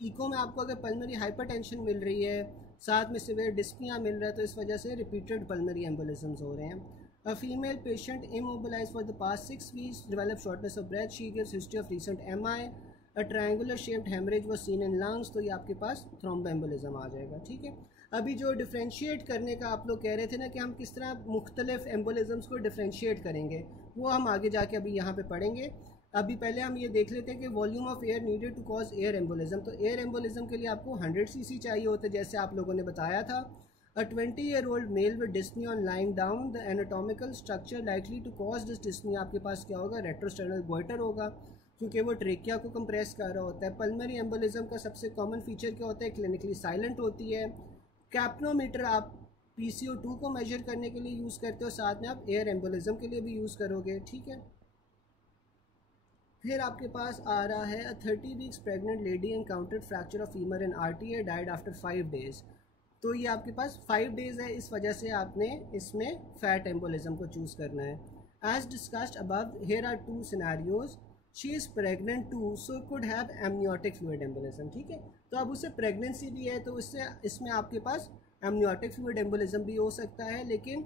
इको में आपको अगर पल्मोनरी हाइपरटेंशन मिल रही है साथ में सिवियर डिस्पनिया मिल रहा है तो इस वजह से रिपीटेड पल्मोनरी एम्बोलिज्म्स हो रहे हैं। A female patient immobilized for the past 6 weeks developed shortness of breath, she gives history of recent MI। A triangular shaped haemorrhage was seen in lungs। तो ये आपके पास थ्रोम्बोएम्बोलिज्म आ जाएगा, ठीक है। अभी जो डिफ्रेंशिएट करने का आप लोग कह रहे थे ना कि हम किस तरह मुख्तलिफ एम्बोलिज्म्स को डिफ्रेंशिएट करेंगे, वो हम आगे जाके अभी यहाँ पे पढ़ेंगे। अभी पहले हम ये देख लेते हैं कि volume of air needed to cause air embolism. तो एयर एम्बोलिज्म के लिए आपको 100 cc चाहिए होता है जैसे आप लोगों ने बताया था। A 20-year-old male with dyspnoea on lying down, the anatomical structure likely to cause this dyspnoea आपके पास क्या होगा, रेट्रोस्टर्नल गोइटर होगा क्योंकि वो ट्रेकिया को कंप्रेस कर रहा होता है। पल्मोनरी एम्बोलिज्म का सबसे कॉमन फीचर क्या होता है, क्लिनिकली साइलेंट होती है। कैप्नोमीटर आप PCO2 को मेजर करने के लिए यूज़ करते हो, साथ में आप एयर एम्बोलिज्म के लिए भी यूज़ करोगे, ठीक है। फिर आपके पास आ रहा है a 30 weeks pregnant lady encountered fracture of femur in RTA died after 5 days। तो ये आपके पास 5 days है, इस वजह से आपने इसमें फैट एम्बोलिज्म को चूज़ करना है। As discussed above here are 2 scenarios, she is pregnant too so could have amniotic fluid embolism, ठीक है। तो अब उसे प्रेगनेंसी भी है तो इससे इसमें आपके पास एमनियोटिक फ्लूइड एम्बोलिज्म भी हो सकता है, लेकिन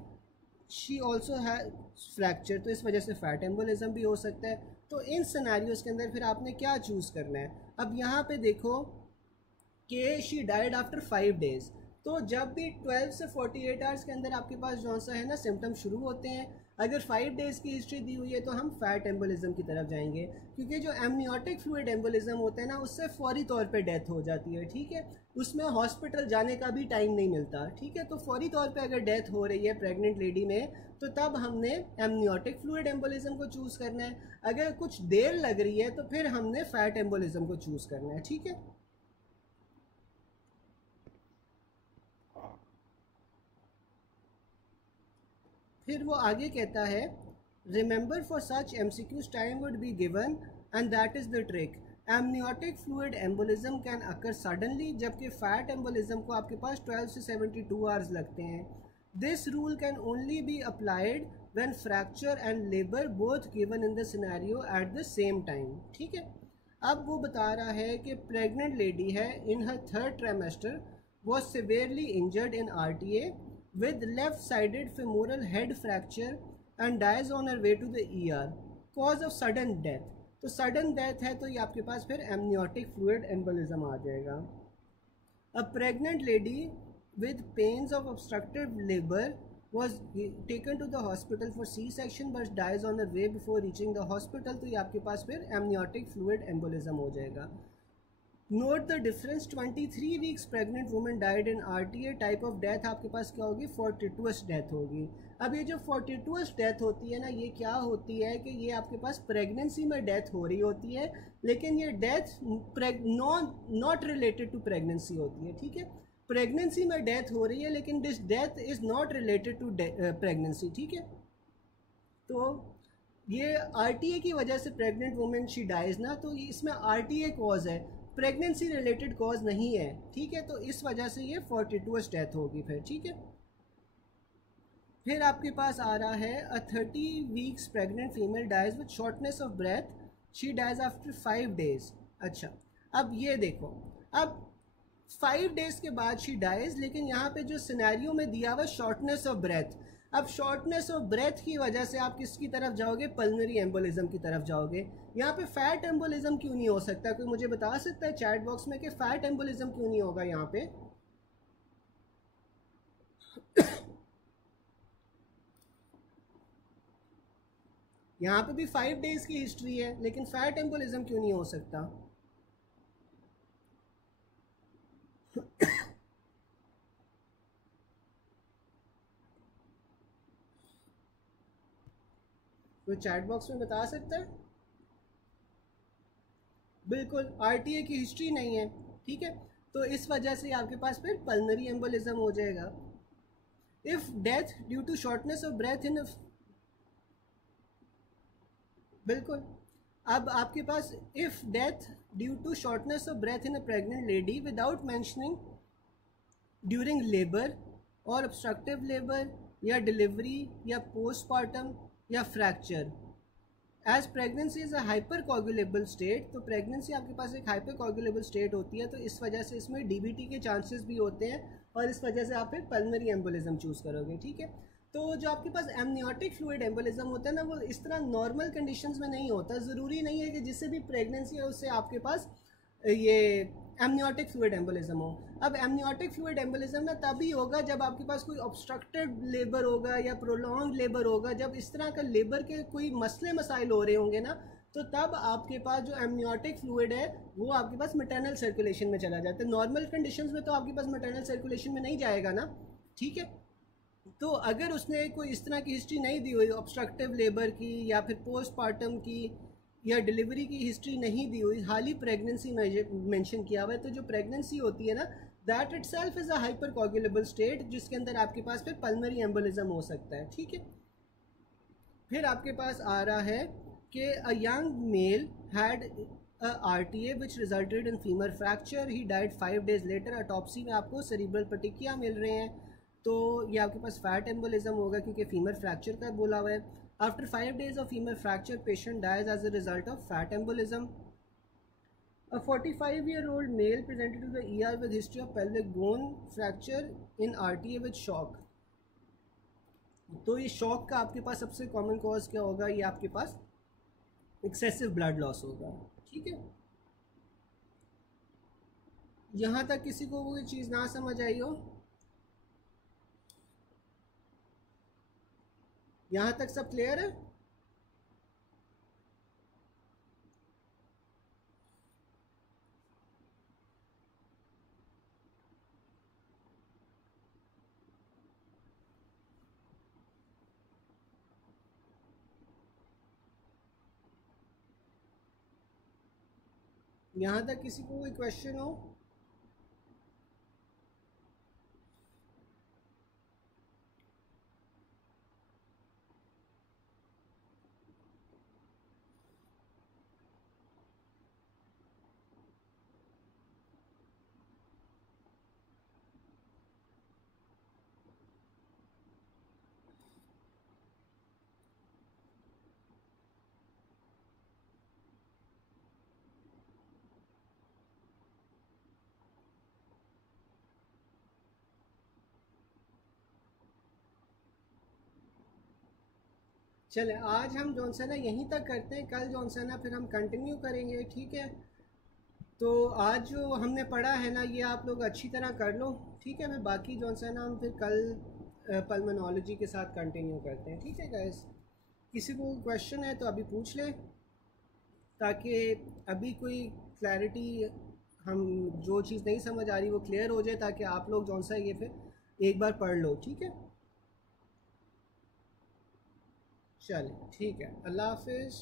शी ऑल्सो है फ्रैक्चर तो इस वजह से फैट एम्बोलिज्म भी हो सकता है। तो इन सिनेरियोज के अंदर फिर आपने क्या चूज़ करना है। अब यहाँ पे देखो कि शी डाइड आफ्टर 5 days। तो जब भी 12 से 48 आवर्स के अंदर आपके पास जो सा है ना सिम्टम शुरू होते हैं, अगर 5 days की हिस्ट्री दी हुई है तो हम फैट एम्बोलिज्म की तरफ जाएंगे, क्योंकि जो एमनियोटिक फ्लूइड एम्बोलिज्म होता है ना उससे फौरी तौर पे डेथ हो जाती है, ठीक है। उसमें हॉस्पिटल जाने का भी टाइम नहीं मिलता, ठीक है। तो फौरी तौर पे अगर डेथ हो रही है प्रेग्नेंट लेडी में तो तब हमने एमनियोटिक फ्लूइड एम्बोलिज्म को चूज़ करना है। अगर कुछ देर लग रही है तो फिर हमने फैट एम्बोलिज्म को चूज़ करना है, ठीक है। फिर वो आगे कहता है, remember for such MCQs time would be given and that is the trick. Amniotic fluid embolism can occur suddenly, जबकि फैट एम्बोलिज्म को आपके पास 12 से 72 आवर्स लगते हैं। This rule can only be applied when fracture and labour both given in the scenario at the same time. ठीक है, अब वो बता रहा है कि प्रेग्नेंट लेडी है, in her third trimester, was severely injured in RTA with left-sided femoral head fracture and dies on her way to the ER. Cause of sudden death, तो sudden death है तो ये आपके पास फिर amniotic fluid embolism आ जाएगा। A pregnant lady with pains of obstructive labor was taken to the hospital for C-section but dies on her way before reaching the hospital, तो ये आपके पास फिर amniotic fluid embolism हो जाएगा। Note the difference, 23 weeks pregnant women died in RTA। Type of death आपके पास क्या होगी, फोर्टिटुअस डेथ होगी। अब ये जो फोर्टिटुअस डेथ होती है ना, ये क्या होती है कि ये आपके पास प्रेगनेंसी में डेथ हो रही होती है, लेकिन ये death not related to pregnancy होती है। ठीक है, प्रेगनेंसी में डेथ हो रही है लेकिन this death is not related to pregnancy. ठीक है, तो ये RTA की वजह से प्रेग्नेंट वुमेन शी डाइज ना, तो इसमें RTA कॉज है, प्रेगनेंसी रिलेटेड कॉज नहीं है। ठीक है, तो इस वजह से ये फोर्टिटुअस डेथ होगी फिर। ठीक है, फिर आपके पास आ रहा है, a 30 weeks pregnant female dies with shortness of breath, she dies after 5 days. अच्छा, अब ये देखो, अब 5 डेज के बाद शी डाइज, लेकिन यहाँ पे जो सिनेरियो में दिया हुआ शॉर्टनेस ऑफ ब्रेथ, अब शॉर्टनेस ऑफ ब्रेथ की वजह से आप किसकी तरफ जाओगे, पल्मोनरी एम्बोलिज्म की तरफ जाओगे। यहाँ पे फैट एम्बोलिज्म क्यों नहीं हो सकता, कोई मुझे बता सकता है चैट बॉक्स में कि फैट एम्बोलिज्म क्यों नहीं होगा यहाँ पे? यहाँ पे भी 5 डेज की हिस्ट्री है, लेकिन फैट एम्बोलिज्म क्यों नहीं हो सकता? कोई चैट बॉक्स में बता सकता है? बिल्कुल, RTA की हिस्ट्री नहीं है। ठीक है, तो इस वजह से आपके पास फिर पल्मोनरी एम्बोलिज्म हो जाएगा। If death due to shortness of breath in, बिल्कुल, अब आपके पास if death due to shortness of breath in a pregnant lady without mentioning during labour और ऑब्स्ट्रक्टिव लेबर या डिलीवरी या पोस्टमार्टम या fracture, as pregnancy is a hypercoagulable state, तो pregnancy आपके पास एक हाइपर कोगुलेबल स्टेट होती है, तो इस वजह से इसमें DBT के चांसेस भी होते हैं और इस वजह से आप फिर पल्मोनरी एम्बोलिज्म चूज़ करोगे। ठीक है, तो जो आपके पास एमनियोटिक फ्लूइड एम्बोलिज्म होता है ना, वो इस तरह नॉर्मल कंडीशंस में नहीं होता। ज़रूरी नहीं है कि जिससे भी प्रेगनेंसी है उससे आपके पास ये एमनियोटिक फ्लूइड एम्बोलिज्म हो। अब एमनियोटिक फ्लूइड एम्बोलिज्म ना तभी होगा जब आपके पास कोई ऑब्स्ट्रक्टेड लेबर होगा या प्रोलॉन्ग लेबर होगा, जब इस तरह का लेबर के कोई मसले मसाइल हो रहे होंगे ना, तो तब आपके पास जो एमनियोटिक फ्लूइड है वो आपके पास मैटरनल सर्कुलेशन में चला जाता है। नॉर्मल कंडीशंस में तो आपके पास मैटरनल सर्कुलेशन में नहीं जाएगा ना। ठीक है, तो अगर उसने कोई इस तरह की हिस्ट्री नहीं दी हुई ऑब्स्ट्रक्टिव लेबर की या फिर पोस्टमार्टम की या डिलीवरी की हिस्ट्री नहीं दी हुई, हाल ही प्रेगनेंसी मेंशन किया हुआ है, तो जो प्रेगनेंसी होती है ना, that itself is a hypercoagulable state, जिसके अंदर आपके पास फिर पल्मोनरी एम्बोलिज्म हो सकता है। ठीक है, फिर आपके पास आ रहा है कि अ young mail had RTA which resulted in femur fracture, he died 5 days later. Autopsy में आपको सेरिब्रल पटिकिया मिल रहे हैं, तो ये आपके पास फैट एम्बोलिज्म होगा क्योंकि फीमर फ्रैक्चर का बोला हुआ है। After 5 days of femur fracture, patient dies as a result of fat embolism. A 45-year-old male presented to the ER with history of pelvic bone fracture in RTA with shock. तो ये shock का आपके पास सबसे common cause क्या होगा, ये आपके पास excessive blood loss होगा। ठीक है, यहाँ तक किसी को कोई चीज़ ना समझ आई हो? यहाँ तक सब क्लियर है? यहाँ तक किसी को कोई क्वेश्चन हो? चले आज हम जौन सा ना यहीं तक करते हैं, कल जौन सा ना फिर हम कंटिन्यू करेंगे, ठीक है। तो आज जो हमने पढ़ा है ना ये आप लोग अच्छी तरह कर लो, ठीक है। मैं बाकी जौन सा ना हम फिर कल पल्मोनोलॉजी के साथ कंटिन्यू करते हैं, ठीक है गाइस। किसी को क्वेश्चन है तो अभी पूछ ले, ताकि अभी कोई क्लैरिटी, हम जो चीज़ नहीं समझ आ रही वो क्लियर हो जाए, ताकि आप लोग जौन सा ये फिर एक बार पढ़ लो, ठीक है। चलिए ठीक है, अल्लाह हाफिज़।